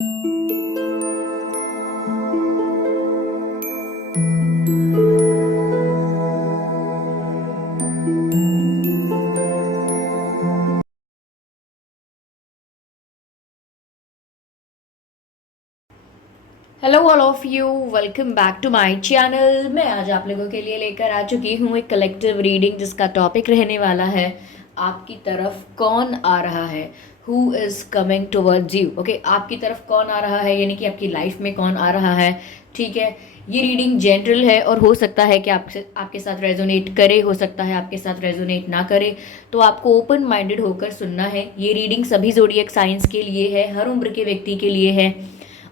Hello all of you, welcome back to my channel. मैं आज आप लोगों के लिए लेकर आ चुकी हूँ एक कलेक्टिव रीडिंग जिसका टॉपिक रहने वाला है आपकी तरफ कौन आ रहा है। Who is coming towards you. Okay, आपकी तरफ कौन आ रहा है, यानी कि आपकी लाइफ में कौन आ रहा है। ठीक है, ये रीडिंग जनरल है और हो सकता है कि आपके साथ रेजोनेट करे, हो सकता है आपके साथ रेजोनेट ना करे। तो आपको ओपन माइंडेड होकर सुनना है। ये रीडिंग सभी ज़ोडिएक साइंस के लिए है, हर उम्र के व्यक्ति के लिए है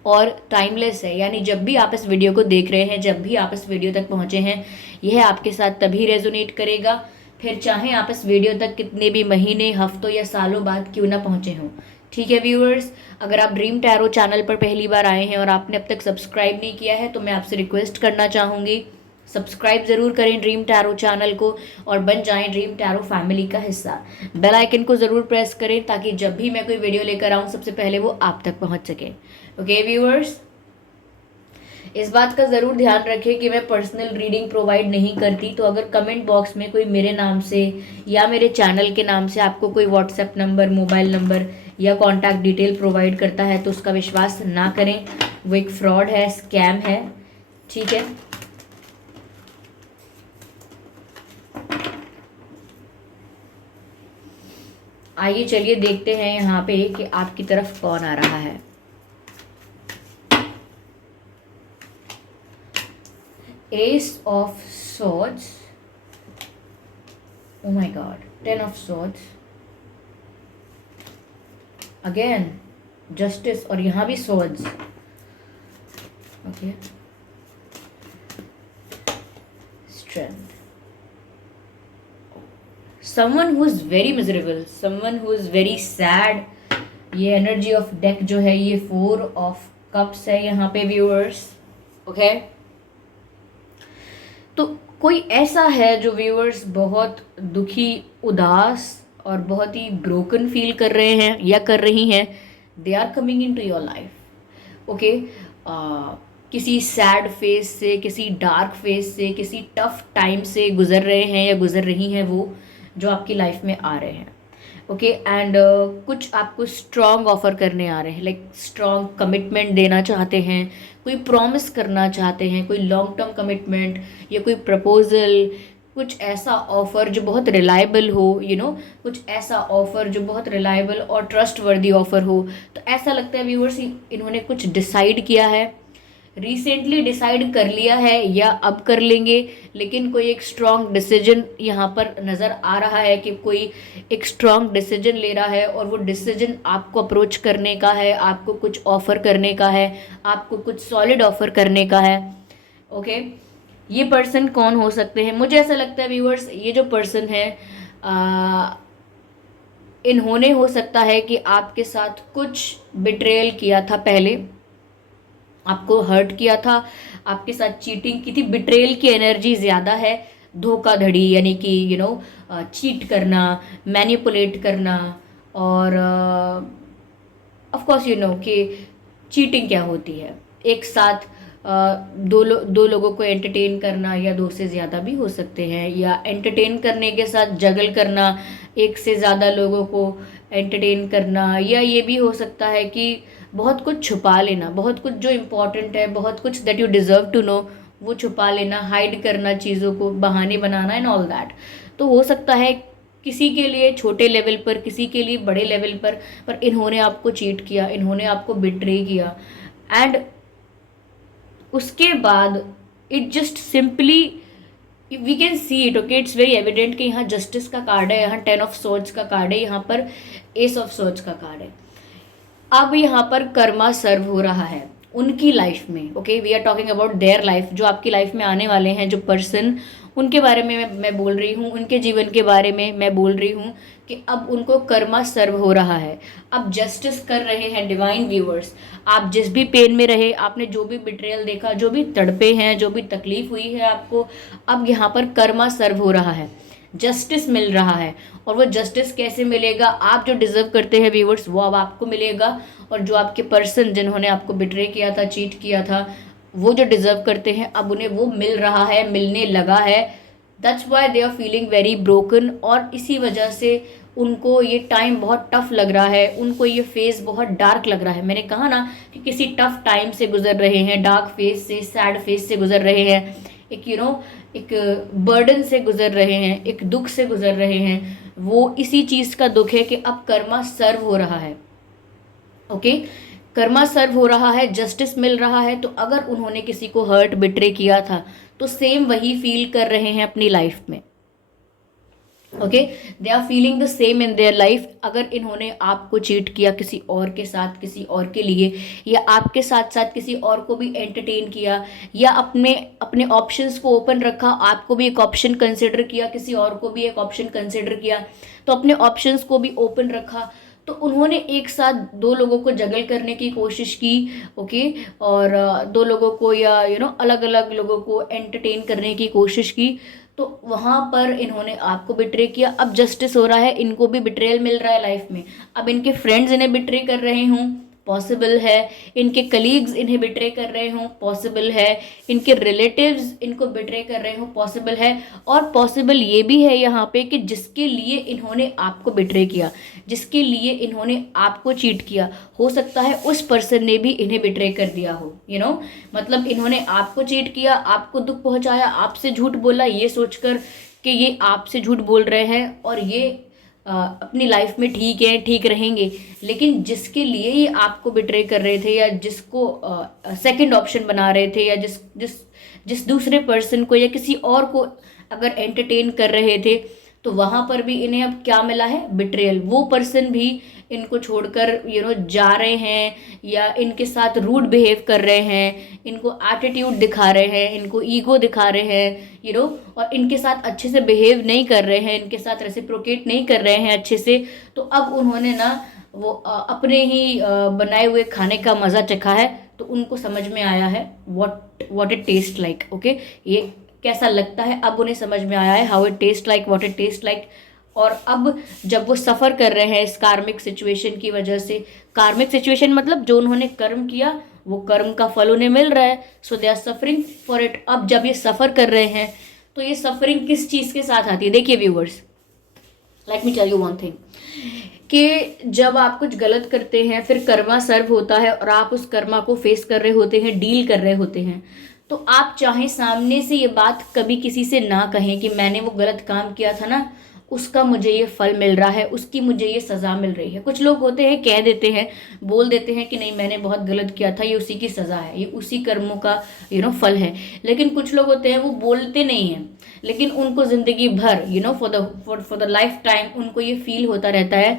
और टाइमलेस है। यानी जब भी आप इस वीडियो को देख रहे हैं, जब भी आप इस वीडियो तक पहुंचे हैं, यह आपके साथ तभी रेजोनेट करेगा, फिर चाहे आप इस वीडियो तक कितने भी महीने, हफ्तों या सालों बाद क्यों ना पहुंचे हों। ठीक है व्यूअर्स, अगर आप ड्रीम टैरो चैनल पर पहली बार आए हैं और आपने अब तक सब्सक्राइब नहीं किया है तो मैं आपसे रिक्वेस्ट करना चाहूँगी, सब्सक्राइब ज़रूर करें ड्रीम टैरो चैनल को और बन जाएं ड्रीम टैरो फैमिली का हिस्सा। बेल आइकन को ज़रूर प्रेस करें ताकि जब भी मैं कोई वीडियो लेकर आऊँ सबसे पहले वो आप तक पहुँच सके। ओके व्यूअर्स, इस बात का ज़रूर ध्यान रखें कि मैं पर्सनल रीडिंग प्रोवाइड नहीं करती। तो अगर कमेंट बॉक्स में कोई मेरे नाम से या मेरे चैनल के नाम से आपको कोई व्हाट्सएप नंबर, मोबाइल नंबर या कॉन्टैक्ट डिटेल प्रोवाइड करता है तो उसका विश्वास ना करें। वो एक फ्रॉड है, स्कैम है। ठीक है, आइए चलिए देखते हैं यहाँ पे कि आपकी तरफ कौन आ रहा है। Ace of Swords, oh my god, Ten of Swords, again Justice और यहाँ भी Swords। okay, Strength, someone who is very miserable, someone who is very sad। ये एनर्जी ऑफ डेक जो है ये 4 ऑफ कप्स है यहाँ पे व्यूअर्स। ओके, तो कोई ऐसा है जो व्यूअर्स बहुत दुखी, उदास और बहुत ही ब्रोकन फील कर रहे हैं या कर रही हैं। They are coming into your life. Okay, किसी सैड फेज से, किसी डार्क फेज से, किसी टफ टाइम से गुजर रहे हैं या गुजर रही हैं वो, जो आपकी लाइफ में आ रहे हैं। ओके, एंड कुछ आपको स्ट्रॉन्ग ऑफर करने आ रहे हैं, लाइक स्ट्रॉन्ग कमिटमेंट देना चाहते हैं, कोई प्रॉमिस करना चाहते हैं, कोई लॉन्ग टर्म कमिटमेंट या कोई प्रपोजल, कुछ ऐसा ऑफर जो बहुत रिलायबल हो, कुछ ऐसा ऑफर जो बहुत रिलायबल और ट्रस्ट वर्दी ऑफर हो। तो ऐसा लगता है व्यूअर्स इन्होंने कुछ डिसाइड किया है, रिसेंटली डिसाइड कर लिया है या अब कर लेंगे, लेकिन कोई एक स्ट्रॉन्ग डिसीजन यहाँ पर नज़र आ रहा है कि कोई एक स्ट्रॉन्ग डिसीजन ले रहा है और वो डिसीजन आपको अप्रोच करने का है, आपको कुछ ऑफर करने का है, आपको कुछ सॉलिड ऑफर करने का है। ओके, ये पर्सन कौन हो सकते हैं? मुझे ऐसा लगता है व्यूअर्स, ये जो पर्सन है इन्होंने हो सकता है कि आपके साथ कुछ बिट्रेयल किया था पहले, आपको हर्ट किया था, आपके साथ चीटिंग की थी। बिट्रेयल की एनर्जी ज़्यादा है, धोखाधड़ी यानी कि चीट करना, मैनिपुलेट करना। और ऑफ कोर्स कि चीटिंग क्या होती है, एक साथ दो लोगों को एंटरटेन करना, या दो से ज़्यादा भी हो सकते हैं, या एंटरटेन करने के साथ जगल करना, एक से ज़्यादा लोगों को एंटरटेन करना। या ये भी हो सकता है कि बहुत कुछ छुपा लेना, बहुत कुछ जो इम्पोर्टेंट है, बहुत कुछ that you deserve to know, वो छुपा लेना, हाइड करना चीज़ों को, बहाने बनाना एंड ऑल दैट। तो हो सकता है किसी के लिए छोटे लेवल पर, किसी के लिए बड़े लेवल पर इन्होंने आपको चीट किया, इन्होंने आपको बिट्रे किया। एंड उसके बाद it just simply we can see it. Okay, it's very evident कि यहाँ जस्टिस का कार्ड है, यहाँ 10 ऑफ सोर्ड्स का कार्ड है, यहाँ पर एस ऑफ सोर्ड्स का कार्ड है। अब यहाँ पर कर्मा सर्व हो रहा है उनकी लाइफ में। Okay, we are talking about their life, जो आपकी लाइफ में आने वाले हैं जो पर्सन, उनके बारे में मैं बोल रही हूँ, उनके जीवन के बारे में मैं बोल रही हूँ कि अब उनको कर्मा सर्व हो रहा है। अब जस्टिस कर रहे हैं डिवाइन व्यूअर्स। आप जिस भी पेन में रहे, आपने जो भी बिट्रेयल देखा, जो भी तड़पे हैं, जो भी तकलीफ हुई है आपको, अब यहाँ पर कर्मा सर्व हो रहा है। जस्टिस मिल रहा है। और वो जस्टिस कैसे मिलेगा, आप जो डिजर्व करते हैं व्यूवर्स वो अब आपको मिलेगा, और जो आपके पर्सन जिन्होंने आपको बिट्रे किया था, चीट किया था, वो जो डिजर्व करते हैं अब उन्हें वो मिल रहा है, मिलने लगा है। That's why they are feeling very broken, और इसी वजह से उनको ये टाइम बहुत टफ लग रहा है, उनको ये फेज बहुत डार्क लग रहा है। मैंने कहा ना कि किसी टफ टाइम से गुजर रहे हैं, डार्क फेज से, सैड फेज से गुजर रहे हैं, एक एक बर्डन से गुजर रहे हैं, एक दुख से गुजर रहे हैं। वो इसी चीज़ का दुख है कि अब कर्मा सर्व हो रहा है। ओके, कर्मा सर्व हो रहा है, जस्टिस मिल रहा है। तो अगर उन्होंने किसी को हर्ट बिट्रे किया था तो सेम वही फील कर रहे हैं अपनी लाइफ में। Okay, they are feeling the same in their life. अगर इन्होंने आपको चीट किया किसी और के साथ, किसी और के लिए, या आपके साथ साथ किसी और को भी एंटरटेन किया, या अपने अपने ऑप्शंस को ओपन रखा, आपको भी एक ऑप्शन कंसिडर किया, किसी और को भी एक ऑप्शन कंसिडर किया, तो अपने ऑप्शंस को भी ओपन रखा, तो उन्होंने एक साथ दो लोगों को जगल करने की कोशिश की। ओके, और दो लोगों को या अलग अलग लोगों को एंटरटेन करने की कोशिश की, तो वहाँ पर इन्होंने आपको बिट्रे किया। अब जस्टिस हो रहा है, इनको भी बिट्रेयल मिल रहा है लाइफ में। अब इनके फ्रेंड्स इन्हें बिट्रे कर रहे हों, पॉसिबल है। इनके कलीग्स इन्हें बिट्रे कर रहे हों, पॉसिबल है। इनके रिलेटिव्स इनको बिट्रे कर रहे हों, पॉसिबल है। और पॉसिबल ये भी है यहाँ पे कि जिसके लिए इन्होंने आपको बिट्रे किया, जिसके लिए इन्होंने आपको चीट किया, हो सकता है उस पर्सन ने भी इन्हें बिट्रे कर दिया हो। मतलब इन्होंने आपको चीट किया, आपको दुख पहुंचाया, आपसे झूठ बोला ये सोचकर कि ये आपसे झूठ बोल रहे हैं और ये अपनी लाइफ में ठीक है, ठीक रहेंगे। लेकिन जिसके लिए ये आपको बिट्रे कर रहे थे, या जिसको सेकंड ऑप्शन बना रहे थे, या जिस जिस जिस दूसरे पर्सन को या किसी और को अगर एंटरटेन कर रहे थे, तो वहाँ पर भी इन्हें अब क्या मिला है, बिट्रेयल। वो पर्सन भी इनको छोड़कर जा रहे हैं, या इनके साथ रूड बिहेव कर रहे हैं, इनको एटीट्यूड दिखा रहे हैं, इनको ईगो दिखा रहे हैं, और इनके साथ अच्छे से बिहेव नहीं कर रहे हैं, इनके साथ रेसिप्रोकेट नहीं कर रहे हैं अच्छे से। तो अब उन्होंने ना वो अपने ही बनाए हुए खाने का मज़ा चखा है, तो उनको समझ में आया है what it taste like. Okay, ये कैसा लगता है, अब उन्हें समझ में आया है how it taste like, what it taste like. और अब जब वो सफ़र कर रहे हैं इस कार्मिक सिचुएशन की वजह से, कार्मिक सिचुएशन मतलब जो उन्होंने कर्म किया वो कर्म का फल उन्हें मिल रहा है, so they are suffering for it. अब जब ये सफ़र कर रहे हैं तो ये सफरिंग किस चीज़ के साथ आती है, देखिए viewers, let me tell you one thing, कि जब आप कुछ गलत करते हैं फिर कर्मा सर्व होता है और आप उस कर्मा को फेस कर रहे होते हैं, डील कर रहे होते हैं, तो आप चाहे सामने से ये बात कभी किसी से ना कहें कि मैंने वो गलत काम किया था ना, उसका मुझे ये फल मिल रहा है, उसकी मुझे ये सज़ा मिल रही है। कुछ लोग होते हैं कह देते हैं, बोल देते हैं कि नहीं मैंने बहुत गलत किया था, ये उसी की सज़ा है, ये उसी कर्मों का फल है। लेकिन कुछ लोग होते हैं वो बोलते नहीं हैं, लेकिन उनको ज़िंदगी भर फॉर द लाइफ टाइम उनको ये फील होता रहता है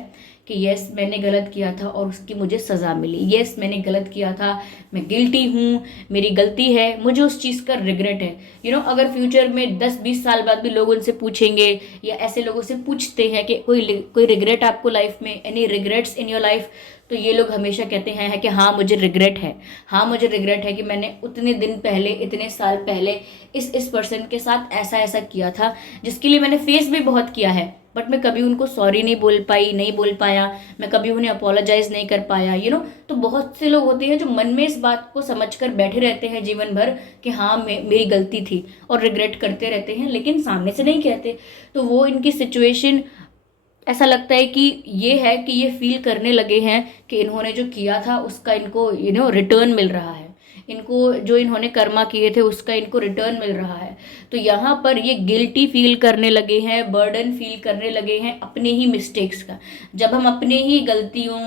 कि यस मैंने गलत किया था और उसकी मुझे सज़ा मिली, यस मैंने गलत किया था, मैं गिल्टी हूँ, मेरी गलती है, मुझे उस चीज़ का रिग्रेट है। अगर फ्यूचर में 10-20 साल बाद भी लोग उनसे पूछेंगे, या ऐसे लोगों से पूछते हैं कि कोई रिग्रेट आपको लाइफ में, any regrets in your life, तो ये लोग हमेशा कहते हैं कि हाँ मुझे रिग्रेट है, हाँ मुझे रिग्रेट है कि मैंने उतने दिन पहले, इतने साल पहले इस पर्सन के साथ ऐसा ऐसा किया था, जिसके लिए मैंने फेस भी बहुत किया है, बट मैं कभी उनको सॉरी नहीं बोल पाया, मैं कभी उन्हें अपोलोजाइज नहीं कर पाया। तो बहुत से लोग होते हैं जो मन में इस बात को समझकर बैठे रहते हैं जीवन भर कि हाँ मेरी गलती थी, और रिग्रेट करते रहते हैं, लेकिन सामने से नहीं कहते। तो वो इनकी सिचुएशन ऐसा लगता है कि ये है कि ये फील करने लगे हैं कि इन्होंने जो किया था उसका इनको रिटर्न मिल रहा है, इनको जो इन्होंने कर्मा किए थे उसका इनको रिटर्न मिल रहा है। तो यहाँ पर ये गिल्टी फील करने लगे हैं, बर्डन फील करने लगे हैं अपने ही मिस्टेक्स का। जब हम अपने ही गलतियों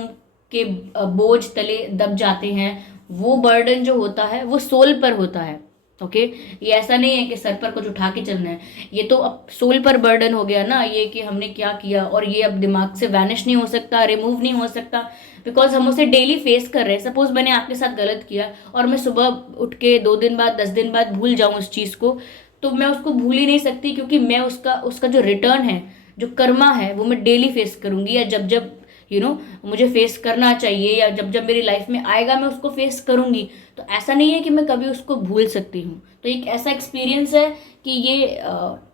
के बोझ तले दब जाते हैं, वो बर्डन जो होता है वो सोल पर होता है। ओके, ये ऐसा नहीं है कि सर पर कुछ उठा के चलना है, ये तो अब सोल पर बर्डन हो गया ना, ये कि हमने क्या किया, और ये अब दिमाग से वैनिश नहीं हो सकता, रिमूव नहीं हो सकता, बिकॉज हम उसे डेली फेस कर रहे हैं। सपोज मैंने आपके साथ गलत किया और मैं सुबह उठ के 2 दिन बाद, 10 दिन बाद भूल जाऊं उस चीज़ को, तो मैं उसको भूल ही नहीं सकती, क्योंकि मैं उसका जो रिटर्न है, जो कर्मा है, वो मैं डेली फेस करूंगी, या जब जब मुझे फेस करना चाहिए, या जब जब मेरी लाइफ में आएगा मैं उसको फेस करूंगी। तो ऐसा नहीं है कि मैं कभी उसको भूल सकती हूँ। तो एक ऐसा एक्सपीरियंस है कि ये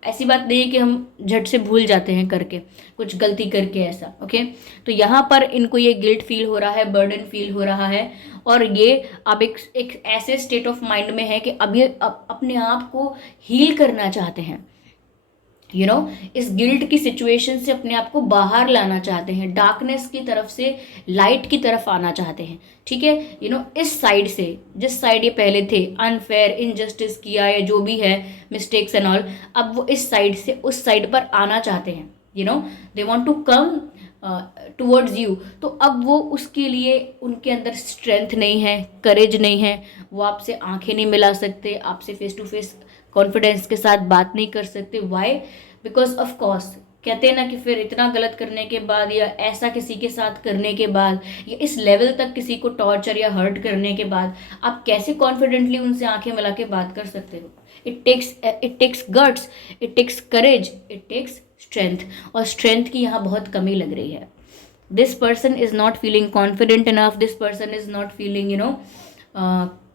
ऐसी बात नहीं है कि हम झट से भूल जाते हैं करके, कुछ गलती करके ऐसा। ओके, तो यहाँ पर इनको ये गिल्ट फील हो रहा है, बर्डन फील हो रहा है, और ये अब एक ऐसे स्टेट ऑफ माइंड में है कि अब ये अपने आप को हील करना चाहते हैं। इस गिल्ट की सिचुएशन से अपने आप को बाहर लाना चाहते हैं, डार्कनेस की तरफ से लाइट की तरफ आना चाहते हैं। ठीक है, इस साइड से, जिस साइड ये पहले थे, अनफेयर, इनजस्टिस किया या जो भी है, मिस्टेक्स एंड ऑल, अब वो इस साइड से उस साइड पर आना चाहते हैं। They want to come towards you. तो अब वो उसके लिए उनके अंदर स्ट्रेंथ नहीं है, करेज नहीं है, वो आपसे आंखें नहीं मिला सकते, आपसे फेस टू फेस कॉन्फिडेंस के साथ बात नहीं कर सकते। वाई? बिकॉज ऑफ कोर्स कहते हैं ना कि फिर इतना गलत करने के बाद, या ऐसा किसी के साथ करने के बाद, या इस लेवल तक किसी को टॉर्चर या हर्ट करने के बाद आप कैसे कॉन्फिडेंटली उनसे आंखें मिला के बात कर सकते हो? It takes guts, it takes courage, it takes strength, और स्ट्रेंथ की यहाँ बहुत कमी लग रही है। This person is not feeling confident enough, this person is not feeling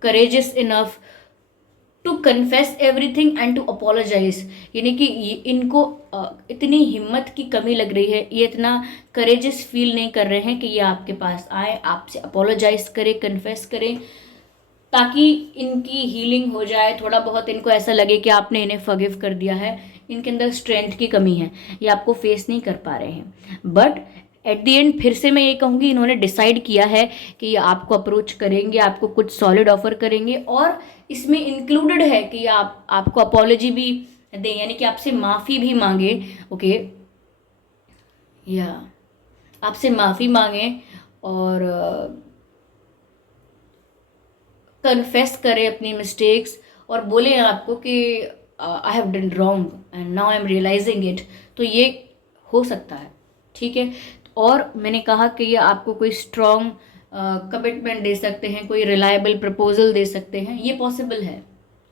courageous enough to confess everything and to apologise. यानी कि इनको इतनी हिम्मत की कमी लग रही है, ये इतना करेजियस फील नहीं कर रहे हैं कि ये आपके पास आए, आपसे अपोलोजाइज करें, कन्फेस करें, ताकि इनकी हीलिंग हो जाए। थोड़ा बहुत इनको ऐसा लगे कि आपने इन्हें फॉरगिव कर दिया है। इनके अंदर स्ट्रेंथ की कमी है, ये आपको फेस नहीं कर पा रहे हैं। बट एट द एंड फिर से मैं ये कहूँगी, इन्होंने डिसाइड किया है कि ये आपको अप्रोच करेंगे, आपको कुछ सॉलिड ऑफर करेंगे, और इसमें इंक्लूडेड है कि आपको अपॉलॉजी भी दें, यानी कि आपसे माफ़ी भी मांगे। ओके, या आपसे माफ़ी मांगे और कन्फेस करें अपनी मिस्टेक्स, और बोले आपको कि I have done wrong and now I am realising it. तो ये हो सकता है, ठीक है। और मैंने कहा कि ये आपको कोई स्ट्रॉन्ग कमिटमेंट दे सकते हैं, कोई रिलायबल प्रपोजल दे सकते हैं, ये पॉसिबल है।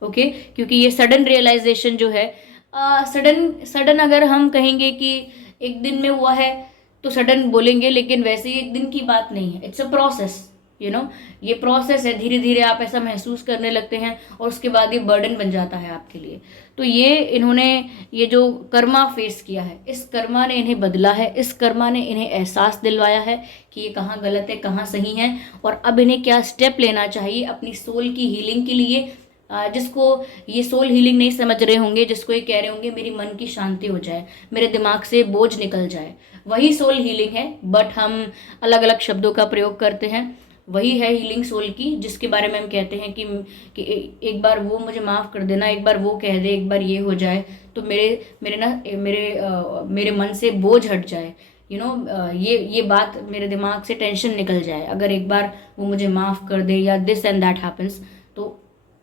ओके, क्योंकि ये सडन रियलाइजेशन जो है, सडन अगर हम कहेंगे कि एक दिन में हुआ है तो सडन बोलेंगे, लेकिन वैसे ही एक दिन की बात नहीं है, इट्स अ प्रोसेस। ये प्रोसेस है, धीरे धीरे आप ऐसा महसूस करने लगते हैं, और उसके बाद ये बर्डन बन जाता है आपके लिए। तो इन्होंने ये जो कर्मा फेस किया है, इस कर्मा ने इन्हें बदला है, इस कर्मा ने इन्हें एहसास दिलवाया है कि ये कहाँ गलत है, कहाँ सही है, और अब इन्हें क्या स्टेप लेना चाहिए अपनी सोल की हीलिंग के लिए। जिसको ये सोल हीलिंग नहीं समझ रहे होंगे, जिसको ये कह रहे होंगे मेरी मन की शांति हो जाए, मेरे दिमाग से बोझ निकल जाए, वही सोल हीलिंग है। बट हम अलग अलग शब्दों का प्रयोग करते हैं। वही है हीलिंग सोल की, जिसके बारे में हम कहते हैं कि एक बार वो मुझे माफ़ कर देना, एक बार वो कह दे, एक बार ये हो जाए, तो मेरे मन से बोझ हट जाए। ये बात मेरे दिमाग से टेंशन निकल जाए, अगर एक बार वो मुझे माफ़ कर दे, या दिस एंड दैट हैपन्स। तो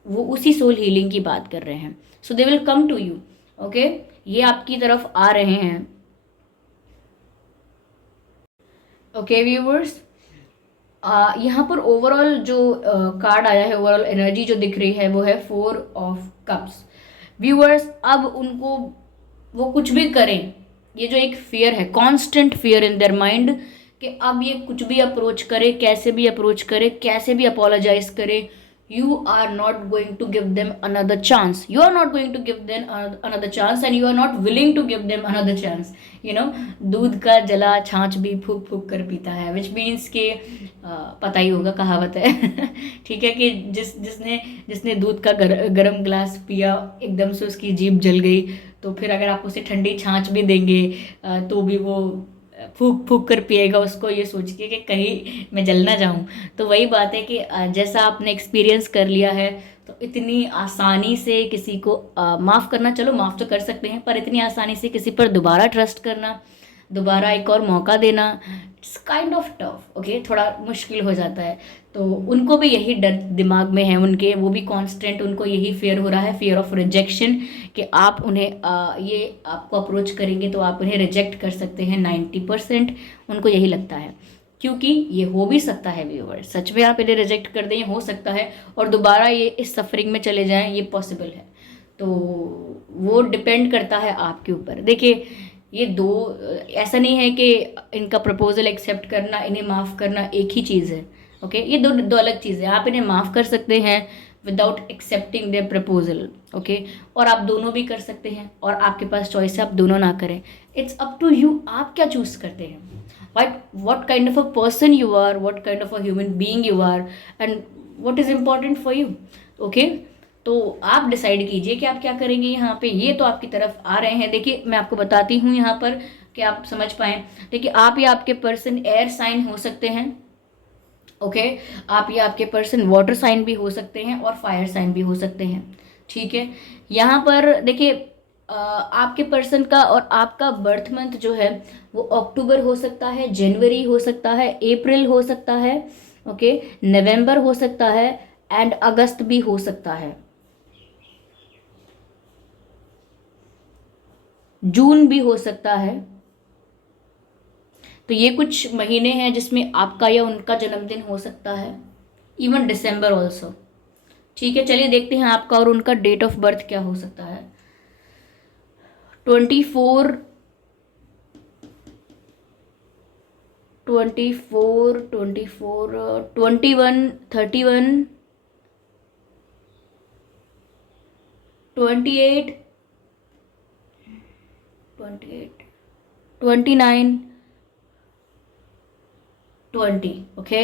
वो उसी सोल हीलिंग की बात कर रहे हैं। So they will come to you. Okay, ये आपकी तरफ आ रहे हैं। ओके व्यूवर्स, यहाँ पर ओवरऑल जो कार्ड आया है, ओवरऑल एनर्जी जो दिख रही है वो है 4 ऑफ कप्स। व्यूअर्स, अब उनको वो कुछ भी करें, ये जो एक फियर है, constant fear in their mind, कि अब ये कुछ भी अप्रोच करे, कैसे भी अप्रोच करे, कैसे भी अपोलोजाइज करे, you are not going to give them another chance, you are not going to give them another chance, and you are not willing to give them another chance. दूध का जला छाछ भी फूक फूक कर पीता है, which means के पता ही होगा, कहावत है ठीक है, कि जिसने दूध का गरम ग्लास पिया, एकदम से उसकी जीभ जल गई, तो फिर अगर आप उसे ठंडी छाछ भी देंगे तो भी वो फूक फूक कर पिएगा उसको, ये सोच के कि कहीं मैं जल ना जाऊं। तो वही बात है कि जैसा आपने एक्सपीरियंस कर लिया है, तो इतनी आसानी से किसी को माफ़ करना, चलो माफ़ तो कर सकते हैं, पर इतनी आसानी से किसी पर दोबारा ट्रस्ट करना, दोबारा एक और मौका देना, it's kind of tough. Okay, थोड़ा मुश्किल हो जाता है। तो उनको भी यही डर दिमाग में है उनके, वो भी कांस्टेंट उनको यही फेयर हो रहा है, फेयर ऑफ रिजेक्शन, कि आप उन्हें ये आपको अप्रोच करेंगे तो आप उन्हें रिजेक्ट कर सकते हैं। 90% उनको यही लगता है, क्योंकि ये हो भी सकता है व्यूअर, सच में आप इन्हें रिजेक्ट कर दें, हो सकता है, और दोबारा ये इस सफरिंग में चले जाएं, ये पॉसिबल है। तो वो डिपेंड करता है आपके ऊपर। देखिए, ये दो, ऐसा नहीं है कि इनका प्रपोजल एक्सेप्ट करना, इन्हें माफ़ करना एक ही चीज़ है। ओके, ये दो दो अलग चीज़ें हैं। आप इन्हें माफ़ कर सकते हैं without accepting their proposal. Okay, और आप दोनों भी कर सकते हैं, और आपके पास चॉइस है आप दोनों ना करें। इट्स अप टू यू, आप क्या चूज़ करते हैं, what kind of a person you are, what kind of a human being you are, and what is important for you. Okay, तो आप डिसाइड कीजिए कि आप क्या करेंगे यहाँ पे। ये तो आपकी तरफ आ रहे हैं। देखिए मैं आपको बताती हूँ यहाँ पर कि आप समझ पाएँ। देखिए आप या आपके पर्सन एयर साइन हो सकते हैं। ओके, आप या आपके पर्सन वाटर साइन भी हो सकते हैं और फायर साइन भी हो सकते हैं। ठीक है, यहाँ पर देखिए आपके पर्सन का और आपका बर्थ मंथ जो है वो अक्टूबर हो सकता है, जनवरी हो सकता है, अप्रैल हो सकता है, ओके, नवंबर हो सकता है, एंड अगस्त भी हो सकता है, जून भी हो सकता है। तो ये कुछ महीने हैं जिसमें आपका या उनका जन्मदिन हो सकता है, इवन दिसंबर ऑल्सो। ठीक है, चलिए देखते हैं आपका और उनका डेट ऑफ बर्थ क्या हो सकता है। 24, 24, 24, 21, 31, 28, 28, 29, 20, ओके,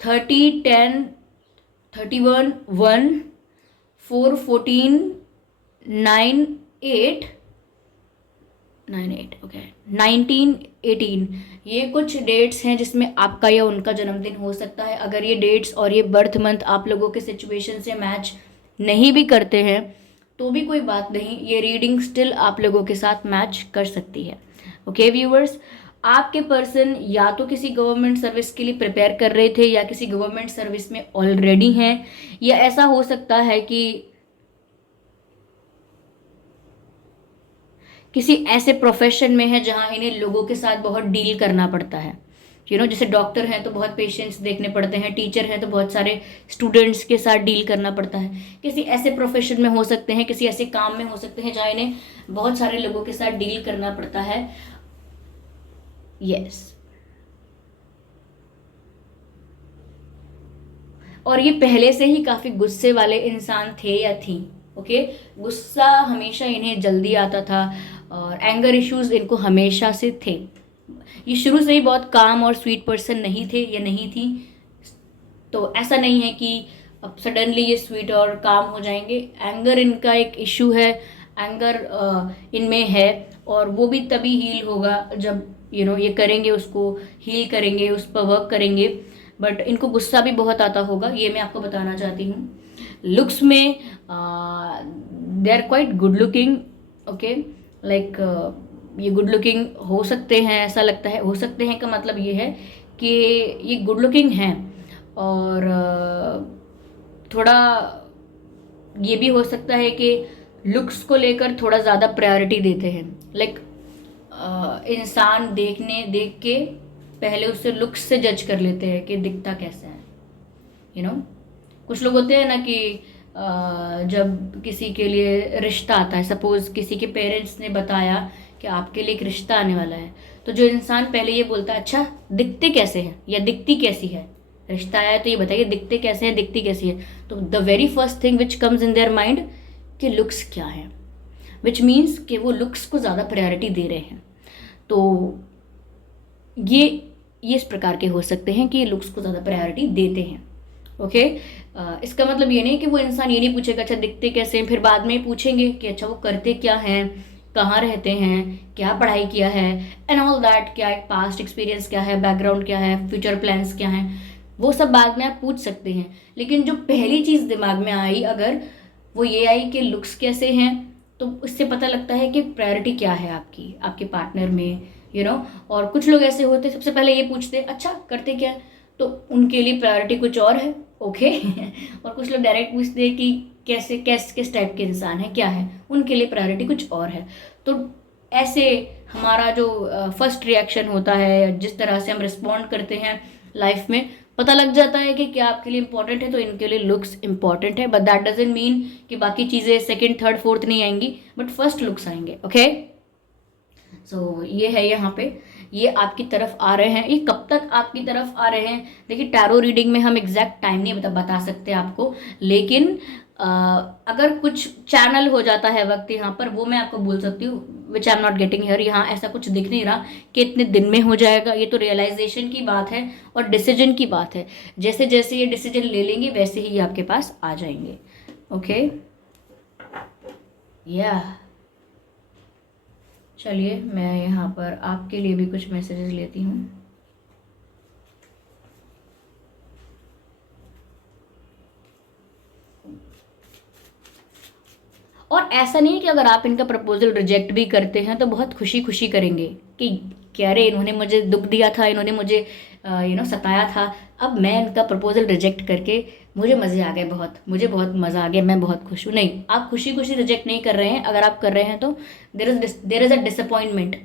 30, 10, 31, 1, 4, 14, 9, 8, 9, 8, ओके, 19, 18। ये कुछ डेट्स हैं जिसमें आपका या उनका जन्मदिन हो सकता है। अगर ये डेट्स और ये बर्थ मंथ आप लोगों के सिचुएशन से मैच नहीं भी करते हैं तो भी कोई बात नहीं, ये रीडिंग स्टिल आप लोगों के साथ मैच कर सकती है। ओके व्यूअर्स, आपके पर्सन या तो किसी गवर्नमेंट सर्विस के लिए प्रिपेयर कर रहे थे या किसी गवर्नमेंट सर्विस में ऑलरेडी हैं, या ऐसा हो सकता है कि किसी ऐसे प्रोफेशन में है जहां इन्हें लोगों के साथ बहुत डील करना पड़ता है। जैसे डॉक्टर हैं तो बहुत पेशेंट्स देखने पड़ते हैं, टीचर हैं तो बहुत सारे स्टूडेंट्स के साथ डील करना पड़ता है। किसी ऐसे प्रोफेशन में हो सकते हैं, किसी ऐसे काम में हो सकते हैं जहाँ इन्हें बहुत सारे लोगों के साथ डील करना पड़ता है। यस, और ये पहले से ही काफ़ी गुस्से वाले इंसान थे या थी। ओके, गुस्सा हमेशा इन्हें जल्दी आता था और एंगर इश्यूज इनको हमेशा से थे। ये शुरू से ही बहुत काम और स्वीट पर्सन नहीं थे या नहीं थी, तो ऐसा नहीं है कि अब सडनली ये स्वीट और काम हो जाएंगे। एंगर इनका एक इशू है, एंगर इनमें है, और वो भी तभी हील होगा जब ये करेंगे, उसको हील करेंगे, उस पर वर्क करेंगे। बट इनको गुस्सा भी बहुत आता होगा, ये मैं आपको बताना चाहती हूँ। लुक्स में they are quite good looking. Okay, like ये गुड लुकिंग हो सकते हैं, ऐसा लगता है। हो सकते हैं का मतलब ये है कि ये गुड लुकिंग हैं, और थोड़ा ये भी हो सकता है कि लुक्स को लेकर थोड़ा ज़्यादा प्रायोरिटी देते हैं। लाइक इंसान देख के पहले उससे लुक्स से जज कर लेते हैं कि दिखता कैसा है। कुछ लोग होते हैं ना कि जब किसी के लिए रिश्ता आता है, सपोज किसी के पेरेंट्स ने बताया कि आपके लिए एक रिश्ता आने वाला है, तो जो इंसान पहले ये बोलता है अच्छा दिखते कैसे हैं या दिखती कैसी है, रिश्ता आया है तो ये बताइए दिखते कैसे हैं, दिखती कैसी है। तो the very first thing which comes in their mind कि लुक्स क्या है, विच मीन्स कि वो लुक्स को ज़्यादा प्रायोरिटी दे रहे हैं। तो ये इस प्रकार के हो सकते हैं कि लुक्स को ज़्यादा प्रायोरिटी देते हैं। ओके, इसका मतलब ये नहीं कि वो इंसान ये नहीं पूछेगा अच्छा दिखते कैसे हैं, फिर बाद में पूछेंगे कि अच्छा वो करते क्या हैं, कहाँ रहते हैं, क्या पढ़ाई किया है, एंड ऑल दैट, क्या एक पास्ट एक्सपीरियंस क्या है, बैकग्राउंड क्या है, फ्यूचर प्लान्स क्या हैं, वो सब बाद में आप पूछ सकते हैं। लेकिन जो पहली चीज़ दिमाग में आई अगर वो ये आई कि लुक्स कैसे हैं, तो इससे पता लगता है कि प्रायोरिटी क्या है आपके पार्टनर में। और कुछ लोग ऐसे होते सबसे पहले ये पूछते अच्छा करते क्या, तो उनके लिए प्रायोरिटी कुछ और है। ओके और कुछ लोग डायरेक्ट पूछते हैं कि कैसे किस टाइप के इंसान है, क्या है, उनके लिए प्रायोरिटी कुछ और है। तो ऐसे हमारा जो फर्स्ट रिएक्शन होता है, जिस तरह से हम रिस्पॉन्ड करते हैं लाइफ में, पता लग जाता है कि क्या आपके लिए इंपॉर्टेंट है। तो इनके लिए लुक्स इंपॉर्टेंट है, बट दैट डजंट मीन कि बाकी चीज़ें सेकंड थर्ड फोर्थ नहीं आएंगी, बट फर्स्ट लुक्स आएंगे। ओके ये है यहाँ पे, ये आपकी तरफ आ रहे हैं। ये कब तक आपकी तरफ आ रहे हैं? देखिए, टैरो रीडिंग में हम एग्जैक्ट टाइम नहीं बता सकते आपको, लेकिन अगर कुछ चैनल हो जाता है वक्त यहाँ पर, वो मैं आपको बोल सकती हूँ, which I am not getting here. यहाँ ऐसा कुछ दिख नहीं रहा कि इतने दिन में हो जाएगा। ये तो रियलाइजेशन की बात है और डिसीजन की बात है। जैसे जैसे ये डिसीजन ले लेंगे वैसे ही आपके पास आ जाएंगे। ओके, या चलिए मैं यहाँ पर आपके लिए भी कुछ मैसेजेस लेती हूँ। और ऐसा नहीं है कि अगर आप इनका प्रपोजल रिजेक्ट भी करते हैं तो बहुत खुशी खुशी करेंगे कि क्या रे, इन्होंने मुझे दुख दिया था, इन्होंने मुझे सताया था, अब मैं इनका प्रपोजल रिजेक्ट करके मुझे मज़े आ गए, मुझे बहुत मज़ा आ गया, मैं बहुत खुश हूँ। नहीं, आप खुशी खुशी रिजेक्ट नहीं कर रहे हैं। अगर आप कर रहे हैं तो देर इज़ अ डिसअपॉइंटमेंट।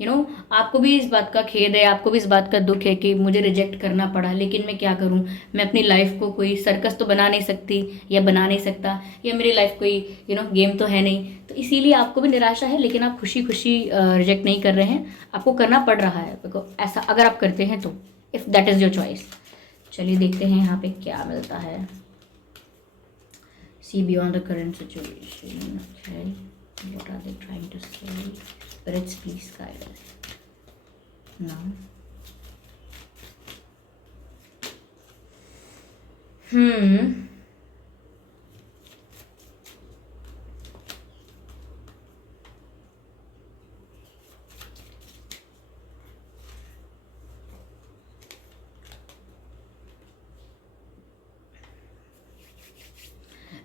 आपको भी इस बात का खेद है, आपको भी इस बात का दुख है कि मुझे रिजेक्ट करना पड़ा, लेकिन मैं क्या करूं, मैं अपनी लाइफ को कोई सर्कस तो बना नहीं सकती या बना नहीं सकता, या मेरी लाइफ कोई गेम तो है नहीं। तो इसीलिए आपको भी निराशा है, लेकिन आप खुशी खुशी रिजेक्ट नहीं कर रहे हैं, आपको करना पड़ रहा है। ऐसा अगर आप करते हैं तो, if that is your choice. चलिए देखते हैं यहाँ पे क्या मिलता है। See beyond the current situation. Okay, what are they trying to say? Spirits, please guide us now.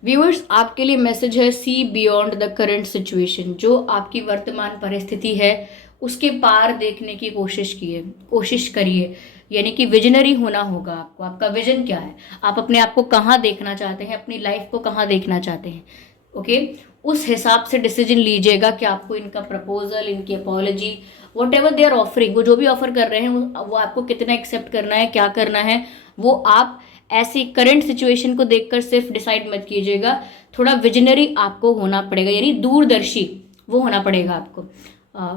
Viewers, आपके लिए मैसेज है, see beyond the current situation. जो आपकी वर्तमान परिस्थिति है उसके पार देखने की कोशिश करिए। यानी कि विजनरी होना होगा आपको। आपका विजन क्या है, आप अपने आप को कहाँ देखना चाहते हैं, अपनी लाइफ को कहाँ देखना चाहते हैं। ओके, उस हिसाब से डिसीजन लीजिएगा कि आपको इनका प्रपोजल, इनकी apology, whatever they are offering, वो जो भी ऑफर कर रहे हैं वो आपको कितना एक्सेप्ट करना है, क्या करना है, वो आप ऐसी करंट सिचुएशन को देखकर सिर्फ डिसाइड मत कीजिएगा। थोड़ा विजनरी आपको होना पड़ेगा, यानी दूरदर्शी वो होना पड़ेगा आपको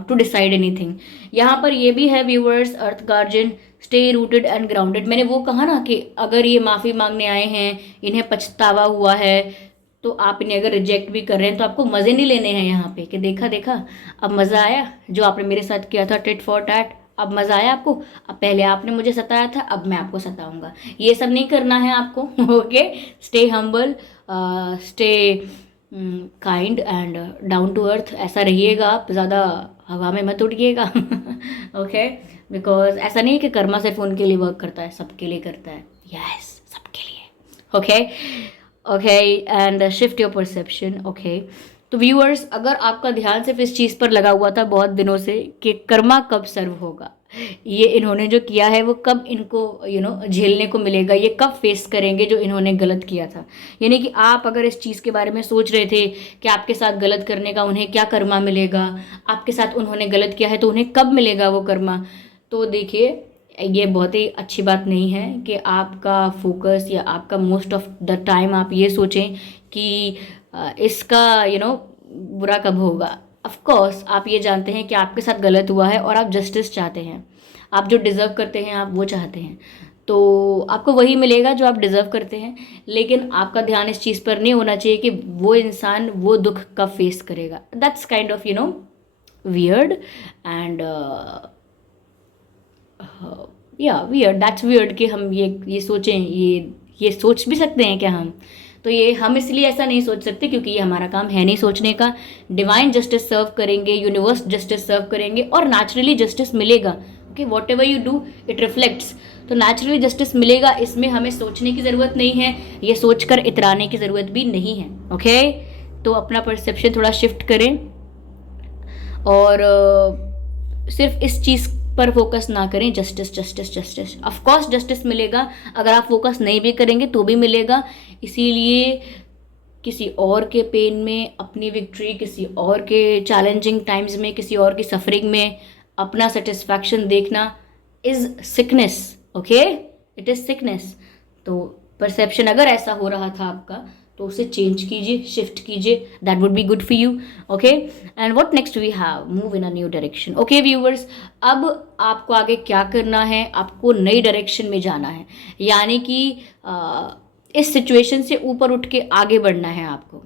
टू डिसाइड एनीथिंग। यहाँ पर ये भी है viewers, earth guardian, stay rooted and grounded. मैंने वो कहा ना कि अगर ये माफ़ी मांगने आए हैं, इन्हें पछतावा हुआ है, तो आप इन्हें अगर रिजेक्ट भी कर रहे हैं तो आपको मज़े नहीं लेने हैं यहाँ पे कि देखा देखा अब मज़ा आया, जो आपने मेरे साथ किया था टिट फॉर टैट, अब मज़ा आया आपको, अब पहले आपने मुझे सताया था, अब मैं आपको सताऊंगा। ये सब नहीं करना है आपको। Okay, stay humble, stay kind and down to earth, ऐसा रहिएगा आप, ज़्यादा हवा में मत उड़िएगा। ओके, बिकॉज ऐसा नहीं है कि कर्मा सिर्फ उनके लिए वर्क करता है, सबके लिए करता है। यस, सबके लिए। Okay okay, and shift your perception. Okay, तो व्यूअर्स, अगर आपका ध्यान सिर्फ इस चीज़ पर लगा हुआ था बहुत दिनों से कि कर्मा कब सर्व होगा, ये इन्होंने जो किया है वो कब इनको झेलने को मिलेगा, ये कब फेस करेंगे जो इन्होंने गलत किया था, यानी कि आप अगर इस चीज़ के बारे में सोच रहे थे कि आपके साथ गलत करने का उन्हें क्या कर्मा मिलेगा, आपके साथ उन्होंने गलत किया है तो उन्हें कब मिलेगा वो कर्मा, तो देखिए ये बहुत ही अच्छी बात नहीं है कि आपका फोकस या आपका मोस्ट ऑफ द टाइम आप ये सोचें कि इसका बुरा कब होगा। ऑफ कोर्स आप ये जानते हैं कि आपके साथ गलत हुआ है और आप जस्टिस चाहते हैं, आप जो डिज़र्व करते हैं आप वो चाहते हैं, तो आपको वही मिलेगा जो आप डिज़र्व करते हैं। लेकिन आपका ध्यान इस चीज़ पर नहीं होना चाहिए कि वो इंसान वो दुख कब फेस करेगा। That's kind of weird and या वियर्ड, दैट्स वियर्ड कि हम ये सोचें, ये सोच भी सकते हैं क्या हम, तो ये हम इसलिए ऐसा नहीं सोच सकते क्योंकि ये हमारा काम है नहीं सोचने का। डिवाइन जस्टिस सर्व करेंगे, यूनिवर्स जस्टिस सर्व करेंगे और नेचुरली जस्टिस मिलेगा। Okay, what ever you do it reflects, तो नेचुरली जस्टिस मिलेगा, इसमें हमें सोचने की ज़रूरत नहीं है, ये सोचकर इतराने की ज़रूरत भी नहीं है। ओके, तो अपना परसेप्शन थोड़ा शिफ्ट करें और सिर्फ इस चीज़ पर फोकस ना करें, justice justice justice. Of course justice मिलेगा, अगर आप फोकस नहीं भी करेंगे तो भी मिलेगा। इसीलिए किसी और के पेन में अपनी विक्ट्री, किसी और के चैलेंजिंग टाइम्स में, किसी और की सफरिंग में अपना सेटिस्फैक्शन देखना is sickness. Okay, it is sickness. तो परसेप्शन अगर ऐसा हो रहा था आपका तो उसे चेंज कीजिए, शिफ्ट कीजिए, that would be good for you. Okay, and what next we have, move in a new direction. Okay viewers, अब आपको आगे क्या करना है, आपको नई डायरेक्शन में जाना है, यानी कि इस सिचुएशन से ऊपर उठ के आगे बढ़ना है आपको।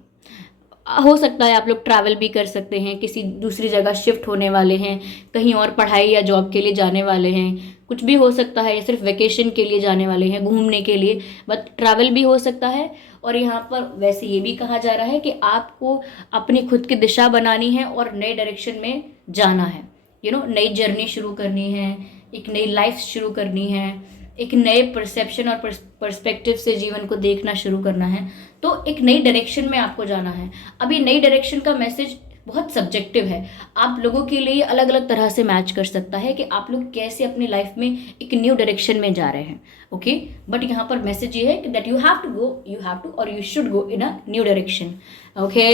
हो सकता है आप लोग ट्रैवल भी कर सकते हैं, किसी दूसरी जगह शिफ्ट होने वाले हैं, कहीं और पढ़ाई या जॉब के लिए जाने वाले हैं, कुछ भी हो सकता है, या सिर्फ वेकेशन के लिए जाने वाले हैं, घूमने के लिए, बट ट्रैवल भी हो सकता है। और यहाँ पर वैसे ये भी कहा जा रहा है कि आपको अपनी खुद की दिशा बनानी है और नए डायरेक्शन में जाना है, नई जर्नी शुरू करनी है, एक नई लाइफ शुरू करनी है, एक नए परसेप्शन और पर्सपेक्टिव से जीवन को देखना शुरू करना है। तो एक नई डायरेक्शन में आपको जाना है। अभी नई डायरेक्शन का मैसेज बहुत सब्जेक्टिव है, आप लोगों के लिए अलग अलग तरह से मैच कर सकता है कि आप लोग कैसे अपनी लाइफ में एक न्यू डायरेक्शन में जा रहे हैं। ओके, बट यहाँ पर मैसेज ये है कि that you have to go, you have to और you should go in a new direction. Okay,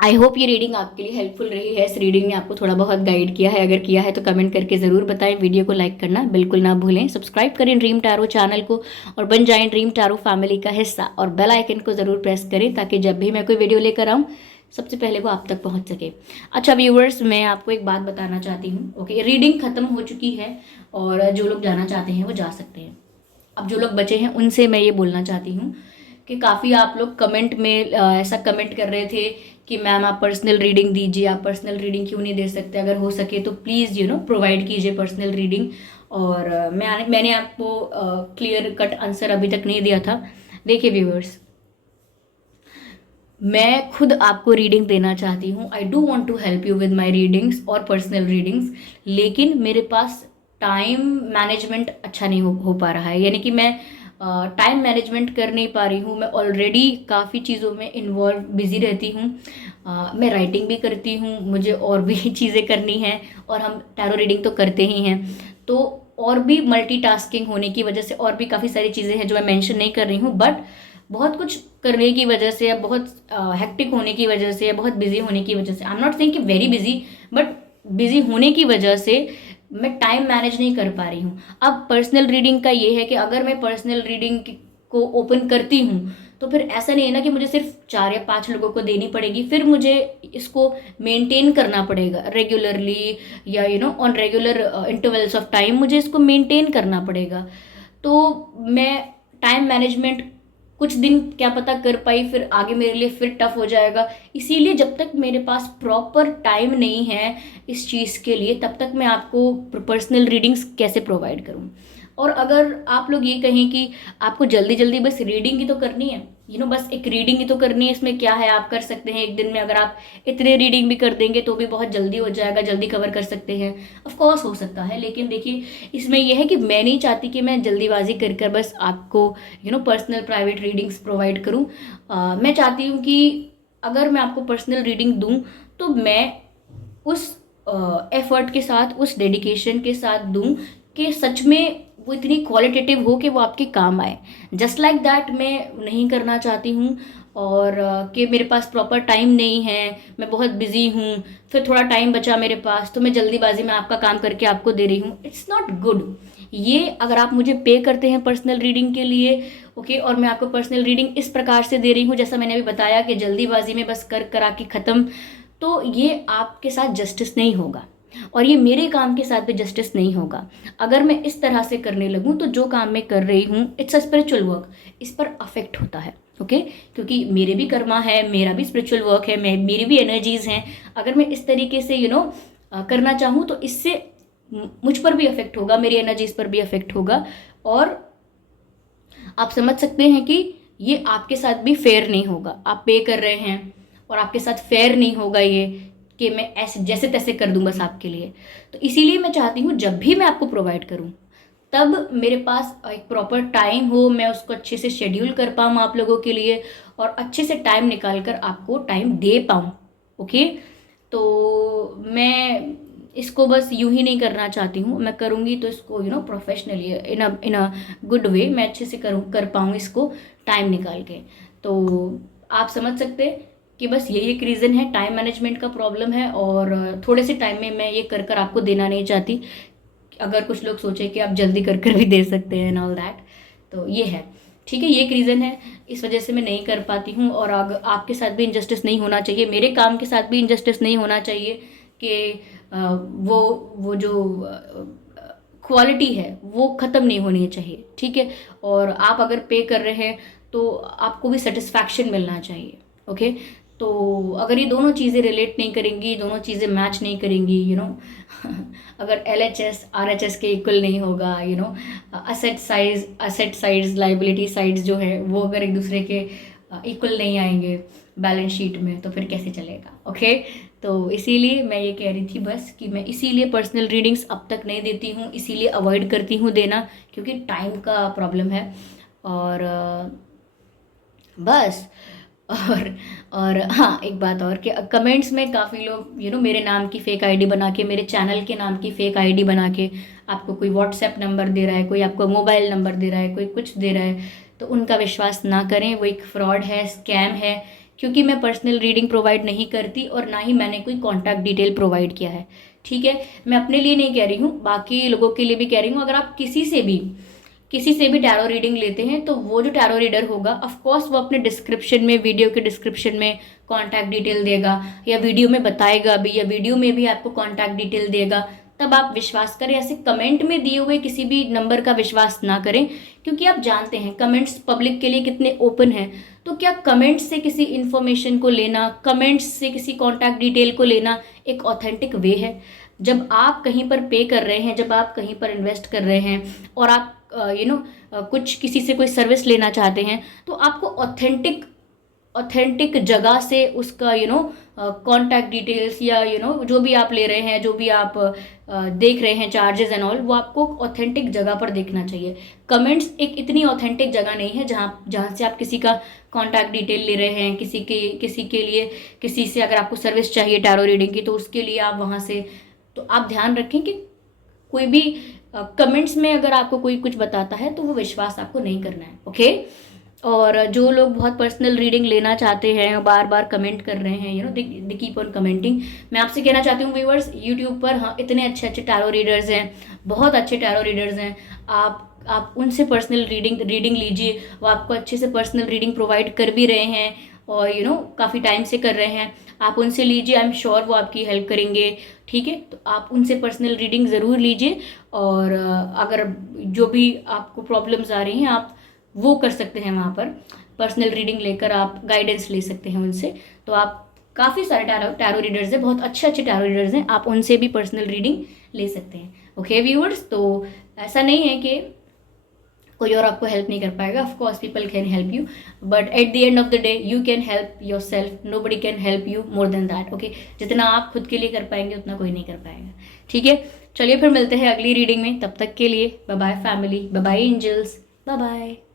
I hope ये रीडिंग आपके लिए हेल्पफुल रही है। इस रीडिंग ने आपको थोड़ा बहुत गाइड किया है, अगर किया है तो कमेंट करके ज़रूर बताएं। वीडियो को लाइक करना बिल्कुल ना भूलें, सब्सक्राइब करें ड्रीम टैरो चैनल को और बन जाएं ड्रीम टैरो फैमिली का हिस्सा, और बेल आइकन को ज़रूर प्रेस करें ताकि जब भी मैं कोई वीडियो लेकर आऊँ सबसे पहले वो आप तक पहुँच सके। अच्छा व्यूअर्स, मैं आपको एक बात बताना चाहती हूँ। ओके, रीडिंग ख़त्म हो चुकी है और जो लोग जाना चाहते हैं वो जा सकते हैं। अब जो लोग बचे हैं उनसे मैं ये बोलना चाहती हूँ कि काफ़ी आप लोग कमेंट में ऐसा कमेंट कर रहे थे कि मैम आप पर्सनल रीडिंग दीजिए, आप पर्सनल रीडिंग क्यों नहीं दे सकते, अगर हो सके तो प्लीज़ प्रोवाइड कीजिए पर्सनल रीडिंग। और मैंने आपको क्लियर कट आंसर अभी तक नहीं दिया था। देखिए व्यूअर्स, मैं खुद आपको रीडिंग देना चाहती हूँ, I do want to help you with my readings और पर्सनल रीडिंग्स, लेकिन मेरे पास टाइम मैनेजमेंट अच्छा नहीं हो पा रहा है, यानी कि मैं टाइम मैनेजमेंट कर नहीं पा रही हूँ। मैं ऑलरेडी काफ़ी चीज़ों में इन्वॉल्व बिज़ी रहती हूँ। मैं राइटिंग भी करती हूँ, मुझे और भी चीज़ें करनी हैं, और हम टैरो रीडिंग तो करते ही हैं, तो और भी मल्टीटास्किंग होने की वजह से और भी काफ़ी सारी चीज़ें हैं जो मैं मेंशन नहीं कर रही हूँ, बट बहुत कुछ करने की वजह से या बहुत हेक्टिक होने की वजह से या बहुत बिजी होने की वजह से, आई एम नॉट सेइंग कि वेरी बिजी, बट बिजी होने की वजह से मैं टाइम मैनेज नहीं कर पा रही हूँ। अब पर्सनल रीडिंग का ये है कि अगर मैं पर्सनल रीडिंग को ओपन करती हूँ तो फिर ऐसा नहीं है ना कि मुझे सिर्फ 4 या 5 लोगों को देनी पड़ेगी, फिर मुझे इसको मेंटेन करना पड़ेगा रेगुलरली, या on regular intervals of time मुझे इसको मेंटेन करना पड़ेगा। तो मैं टाइम मैनेजमेंट कुछ दिन क्या पता कर पाई, फिर आगे मेरे लिए फिर टफ हो जाएगा। इसीलिए जब तक मेरे पास प्रॉपर टाइम नहीं है इस चीज़ के लिए, तब तक मैं आपको पर्सनल रीडिंग्स कैसे प्रोवाइड करूं। और अगर आप लोग ये कहें कि आपको जल्दी जल्दी बस रीडिंग ही तो करनी है, बस एक रीडिंग ही तो करनी है, इसमें क्या है, आप कर सकते हैं एक दिन में, अगर आप इतने रीडिंग भी कर देंगे तो भी बहुत जल्दी हो जाएगा, जल्दी कवर कर सकते हैं, ऑफ कोर्स हो सकता है। लेकिन देखिए, इसमें यह है कि मैं नहीं चाहती कि मैं जल्दीबाजी कर कर बस आपको पर्सनल प्राइवेट रीडिंग्स प्रोवाइड करूँ। मैं चाहती हूँ कि अगर मैं आपको पर्सनल रीडिंग दूँ तो मैं उस एफर्ट के साथ, उस डेडिकेशन के साथ दूँ कि सच में वो इतनी क्वालिटेटिव हो कि वो आपके काम आए। जस्ट लाइक दैट मैं नहीं करना चाहती हूँ, और कि मेरे पास प्रॉपर टाइम नहीं है, मैं बहुत बिजी हूँ, फिर थोड़ा टाइम बचा मेरे पास तो मैं जल्दीबाजी में आपका काम करके आपको दे रही हूँ। It's not good. ये अगर आप मुझे पे करते हैं पर्सनल रीडिंग के लिए, ओके, और मैं आपको पर्सनल रीडिंग इस प्रकार से दे रही हूँ जैसा मैंने अभी बताया कि जल्दीबाजी में बस करा के ख़त्म, तो ये आपके साथ जस्टिस नहीं होगा, और ये मेरे काम के साथ भी जस्टिस नहीं होगा। अगर मैं इस तरह से करने लगूँ तो जो काम मैं कर रही हूँ, इट्स अ स्पिरिचुअल वर्क, इस पर अफेक्ट होता है। ओके, क्योंकि मेरे भी कर्मा है, मेरा भी स्पिरिचुअल वर्क है, मेरी भी एनर्जीज हैं। अगर मैं इस तरीके से करना चाहूँ तो इससे मुझ पर भी अफेक्ट होगा, मेरी एनर्जीज पर भी अफेक्ट होगा, और आप समझ सकते हैं कि ये आपके साथ भी फेयर नहीं होगा। आप पे कर रहे हैं और आपके साथ फेयर नहीं होगा ये कि मैं ऐसे जैसे तैसे कर दूं बस आपके लिए। तो इसीलिए मैं चाहती हूँ जब भी मैं आपको प्रोवाइड करूँ तब मेरे पास एक प्रॉपर टाइम हो, मैं उसको अच्छे से शेड्यूल कर पाऊँ आप लोगों के लिए, और अच्छे से टाइम निकाल कर आपको टाइम दे पाऊँ। ओके, तो मैं इसको बस यूं ही नहीं करना चाहती हूँ, मैं करूँगी तो इसको professionally in a good way मैं अच्छे से कर पाऊँ इसको टाइम निकाल के। तो आप समझ सकते हैं कि बस यही एक रीज़न है, टाइम मैनेजमेंट का प्रॉब्लम है, और थोड़े से टाइम में मैं ये कर आपको देना नहीं चाहती। अगर कुछ लोग सोचे कि आप जल्दी कर भी दे सकते हैं एंड ऑल दैट, तो ये है, ठीक है, ये एक रीज़न है, इस वजह से मैं नहीं कर पाती हूँ। और अगर आपके साथ भी इनजस्टिस नहीं होना चाहिए, मेरे काम के साथ भी इनजस्टिस नहीं होना चाहिए कि वो जो क्वालिटी है वो ख़त्म नहीं होनी चाहिए, ठीक है। और आप अगर पे कर रहे हैं तो आपको भी सेटिस्फैक्शन मिलना चाहिए, ओके। तो अगर ये दोनों चीज़ें रिलेट नहीं करेंगी, दोनों चीज़ें मैच नहीं करेंगी, अगर LHS RHS के इक्वल नहीं होगा, असेट साइड्स लाइबिलिटी साइड्स जो है वो अगर एक दूसरे के इक्वल नहीं आएंगे बैलेंस शीट में, तो फिर कैसे चलेगा, ओके। तो इसीलिए मैं ये कह रही थी बस कि मैं इसीलिए पर्सनल रीडिंग्स अब तक नहीं देती हूँ, इसीलिए अवॉइड करती हूँ देना, क्योंकि टाइम का प्रॉब्लम है। और बस। और हाँ, एक बात और कि कमेंट्स में काफ़ी लोग मेरे नाम की फ़ेक आईडी बना के, मेरे चैनल के नाम की फ़ेक आईडी बना के आपको कोई व्हाट्सएप नंबर दे रहा है, कोई आपको मोबाइल नंबर दे रहा है, कोई कुछ दे रहा है, तो उनका विश्वास ना करें। वो एक फ्रॉड है, स्कैम है, क्योंकि मैं पर्सनल रीडिंग प्रोवाइड नहीं करती और ना ही मैंने कोई कॉन्टैक्ट डिटेल प्रोवाइड किया है, ठीक है। मैं अपने लिए नहीं कह रही हूँ, बाकी लोगों के लिए भी कह रही हूँ। अगर आप किसी से भी टैरो रीडिंग लेते हैं तो वो जो टैरो रीडर होगा, ऑफ कोर्स वो अपने डिस्क्रिप्शन में, वीडियो के डिस्क्रिप्शन में कॉन्टैक्ट डिटेल देगा, या वीडियो में बताएगा भी, या वीडियो में भी आपको कॉन्टैक्ट डिटेल देगा, तब आप विश्वास करें। ऐसे कमेंट में दिए हुए किसी भी नंबर का विश्वास ना करें, क्योंकि आप जानते हैं कमेंट्स पब्लिक के लिए कितने ओपन हैं। तो क्या कमेंट्स से किसी इन्फॉर्मेशन को लेना, कमेंट्स से किसी कॉन्टैक्ट डिटेल को लेना एक ऑथेंटिक वे है? जब आप कहीं पर पे कर रहे हैं, जब आप कहीं पर इन्वेस्ट कर रहे हैं और आप कुछ किसी से कोई सर्विस लेना चाहते हैं, तो आपको ऑथेंटिक जगह से उसका कॉन्टैक्ट डिटेल्स, या जो भी आप ले रहे हैं, जो भी आप देख रहे हैं, चार्जेस एंड ऑल, वो आपको ऑथेंटिक जगह पर देखना चाहिए। कमेंट्स एक इतनी ऑथेंटिक जगह नहीं है जहाँ से आप किसी का कॉन्टैक्ट डिटेल ले रहे हैं, किसी के लिए, किसी से अगर आपको सर्विस चाहिए टैरो रीडिंग की, तो उसके लिए आप वहाँ से। तो आप ध्यान रखें कि कोई भी कमेंट्स में अगर आपको कोई कुछ बताता है तो वो विश्वास आपको नहीं करना है, ओके। और जो लोग बहुत पर्सनल रीडिंग लेना चाहते हैं, बार बार कमेंट कर रहे हैं, दे कीप ऑन कमेंटिंग। मैं आपसे कहना चाहती हूँ व्यूअर्स, यूट्यूब पर हाँ इतने अच्छे अच्छे टैरो रीडर्स हैं, बहुत अच्छे टैरो रीडर्स हैं। आप उनसे पर्सनल रीडिंग लीजिए, वो आपको अच्छे से पर्सनल रीडिंग प्रोवाइड कर भी रहे हैं, और काफ़ी टाइम से कर रहे हैं। आप उनसे लीजिए, आई एम श्योर वो आपकी हेल्प करेंगे, ठीक है। तो आप उनसे पर्सनल रीडिंग ज़रूर लीजिए। और अगर जो भी आपको प्रॉब्लम्स आ रही हैं, आप वो कर सकते हैं, वहाँ पर पर्सनल रीडिंग लेकर आप गाइडेंस ले सकते हैं उनसे। तो आप काफ़ी सारे टैरो रीडर्स हैं, बहुत अच्छे अच्छे टैरो रीडर्स हैं, आप उनसे भी पर्सनल रीडिंग ले सकते हैं, ओके व्यूअर्स। तो ऐसा नहीं है कि कोई और आपको हेल्प नहीं कर पाएगा, of course people can help you, but at the end of the day you can help your self, nobody can help you more than that, okay. जितना आप खुद के लिए कर पाएंगे उतना कोई नहीं कर पाएगा, ठीक है। चलिए फिर मिलते हैं अगली रीडिंग में, तब तक के लिए bye bye family, bye bye angels, bye bye.